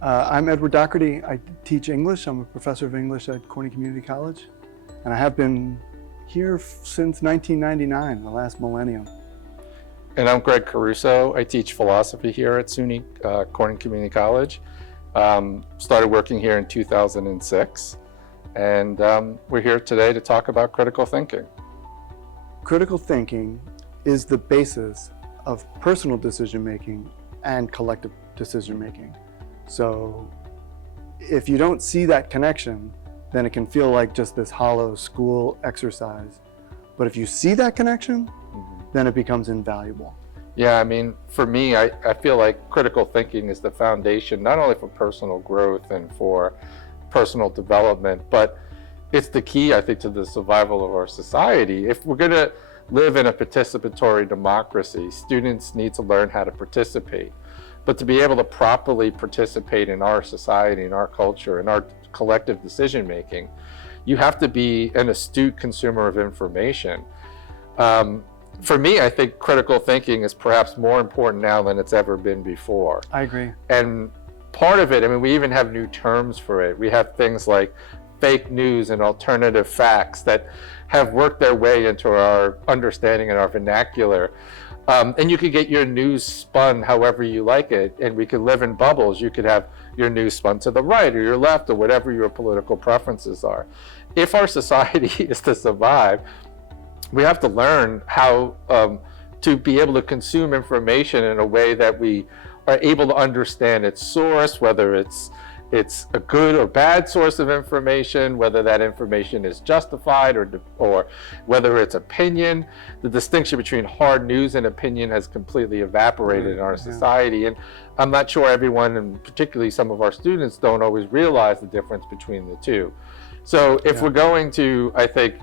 I'm Edward Dougherty. I teach English. I'm a professor of English at Corning Community College. And I have been here since 1999, the last millennium. And I'm Gregg Caruso. I teach philosophy here at SUNY Corning Community College. Started working here in 2006. And we're here today to talk about critical thinking. Critical thinking is the basis of personal decision-making and collective decision-making. So if you don't see that connection, then it can feel like just this hollow school exercise. But if you see that connection, then it becomes invaluable. Yeah, I mean, for me, I feel like critical thinking is the foundation, not only for personal growth and for personal development, but it's the key, I think, to the survival of our society. If we're going to live in a participatory democracy, students need to learn how to participate. But to be able to properly participate in our society, in our culture, in our collective decision-making, you have to be an astute consumer of information. For me, I think critical thinking is perhaps more important now than it's ever been before. I agree. And part of it, I mean, we even have new terms for it. We have things like fake news and alternative facts that have worked their way into our understanding and our vernacular. And you could get your news spun however you like it, and we could live in bubbles. You could have your news spun to the right or your left or whatever your political preferences are. If our society is to survive, we have to learn how to be able to consume information in a way that we are able to understand its source, whether it's a good or bad source of information, whether that information is justified or whether it's opinion. The distinction between hard news and opinion has completely evaporated in our society. And I'm not sure everyone, and particularly some of our students, don't always realize the difference between the two. So if we're going to, I think,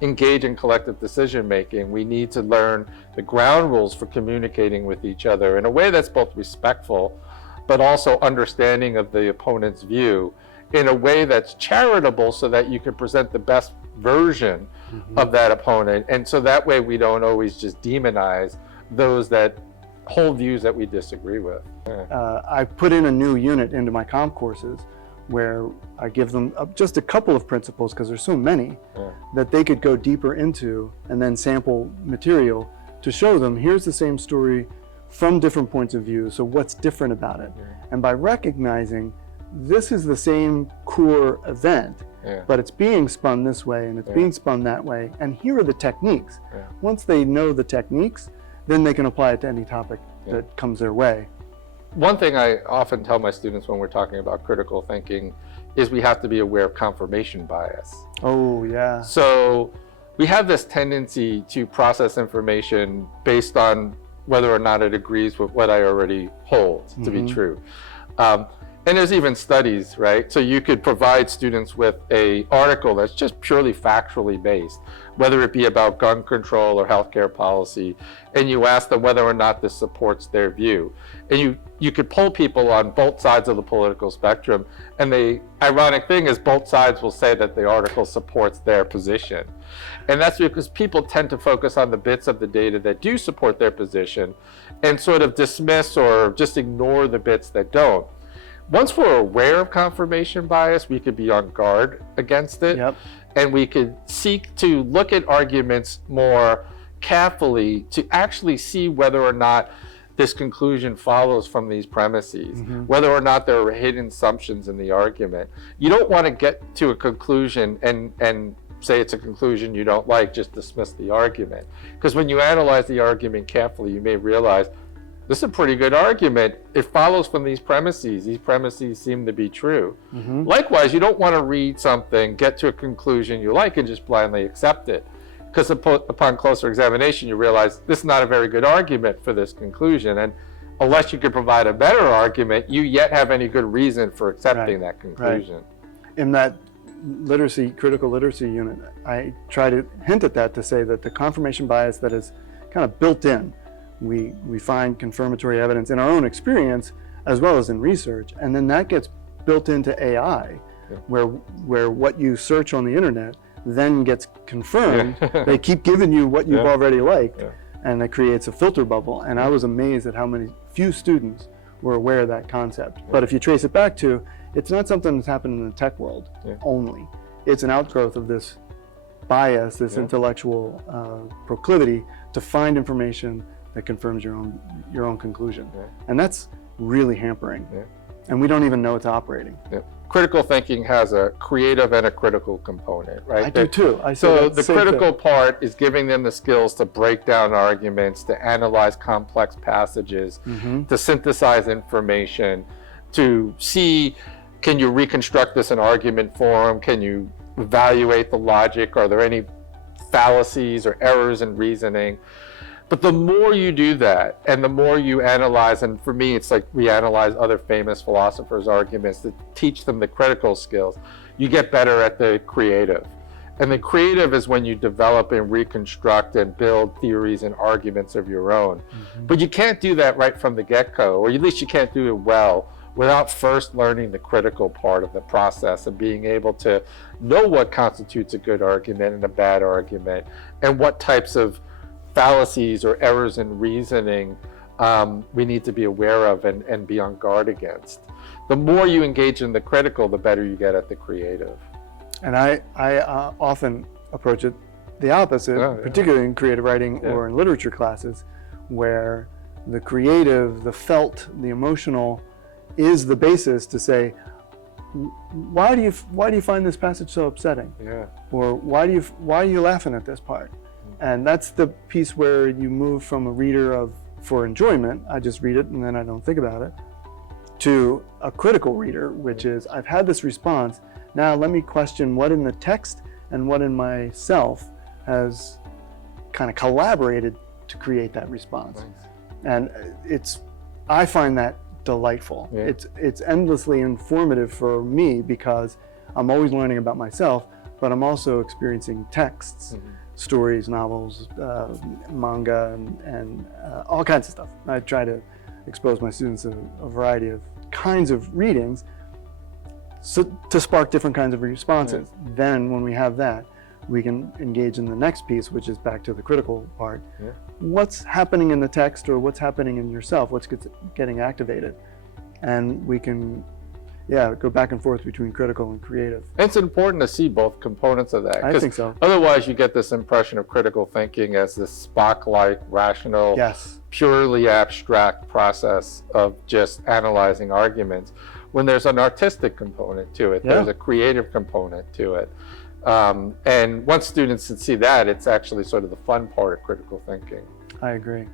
engage in collective decision making, we need to learn the ground rules for communicating with each other in a way that's both respectful, but also understanding of the opponent's view in a way that's charitable so that you can present the best version of that opponent. And so that way we don't always just demonize those that hold views that we disagree with. I put in a new unit into my comp courses where I give them just a couple of principles, because there's so many, that they could go deeper into and then sample material to show them, here's the same story from different points of view, so what's different about it? And by recognizing this is the same core event, but it's being spun this way and it's being spun that way, and here are the techniques. Once they know the techniques, then they can apply it to any topic that comes their way. One thing I often tell my students when we're talking about critical thinking is we have to be aware of confirmation bias. Oh, yeah. So we have this tendency to process information based on whether or not it agrees with what I already hold to be true. And there's even studies, right? So you could provide students with an article that's just purely factually based, whether it be about gun control or healthcare policy, and you ask them whether or not this supports their view. And you could poll people on both sides of the political spectrum, and the ironic thing is both sides will say that the article supports their position. And that's because people tend to focus on the bits of the data that do support their position and sort of dismiss or just ignore the bits that don't. Once we're aware of confirmation bias, we could be on guard against it. And we could seek to look at arguments more carefully to actually see whether or not this conclusion follows from these premises, whether or not there are hidden assumptions in the argument. You don't want to get to a conclusion and say it's a conclusion you don't like, just dismiss the argument. Because when you analyze the argument carefully, you may realize this is a pretty good argument. It follows from these premises. These premises seem to be true. Likewise, you don't want to read something, get to a conclusion you like, and just blindly accept it. Because upon closer examination, you realize this is not a very good argument for this conclusion. And unless you could provide a better argument, you yet have any good reason for accepting that conclusion. In that critical literacy unit, I try to hint at that to say that the confirmation bias that is kind of built in, we find confirmatory evidence in our own experience as well as in research, and then that gets built into AI, where what you search on the internet then gets confirmed. They keep giving you what you've already liked, and that creates a filter bubble. And I was amazed at how few students we're aware of that concept. But if you trace it back to, it's not something that's happened in the tech world only. It's an outgrowth of this bias, this intellectual proclivity to find information that confirms your own conclusion. And that's really hampering. And we don't even know it's operating. Critical thinking has a creative and a critical component, right? I do too. So the critical part is giving them the skills to break down arguments, to analyze complex passages, to synthesize information, to see, can you reconstruct this in argument form? Can you evaluate the logic? Are there any fallacies or errors in reasoning? But the more you do that, and the more you analyze, and for me, it's like we analyze other famous philosophers' arguments to teach them the critical skills, you get better at the creative. And the creative is when you develop and reconstruct and build theories and arguments of your own. But you can't do that right from the get-go, or at least you can't do it well, without first learning the critical part of the process and being able to know what constitutes a good argument and a bad argument, and what types of fallacies or errors in reasoning we need to be aware of and be on guard against. The more you engage in the critical, the better you get at the creative. And I often approach it the opposite, particularly in creative writing or in literature classes, where the creative, the felt, the emotional is the basis to say, why do you find this passage so upsetting? Or why are you laughing at this part? And that's the piece where you move from a reader for enjoyment, I just read it and then I don't think about it, to a critical reader, which is, I've had this response, now let me question what in the text and what in myself has kind of collaborated to create that response. And I find that delightful. It's endlessly informative for me because I'm always learning about myself, but I'm also experiencing texts, stories, novels, manga, and all kinds of stuff. I try to expose my students to a variety of kinds of readings to spark different kinds of responses. Then when we have that, we can engage in the next piece, which is back to the critical part. What's happening in the text, or what's happening in yourself? What's getting activated? And we can go back and forth between critical and creative. It's important to see both components of that. I think so. Otherwise, you get this impression of critical thinking as this Spock-like, rational, purely abstract process of just analyzing arguments, when there's an artistic component to it. There's a creative component to it. And once students can see that, it's actually sort of the fun part of critical thinking. I agree,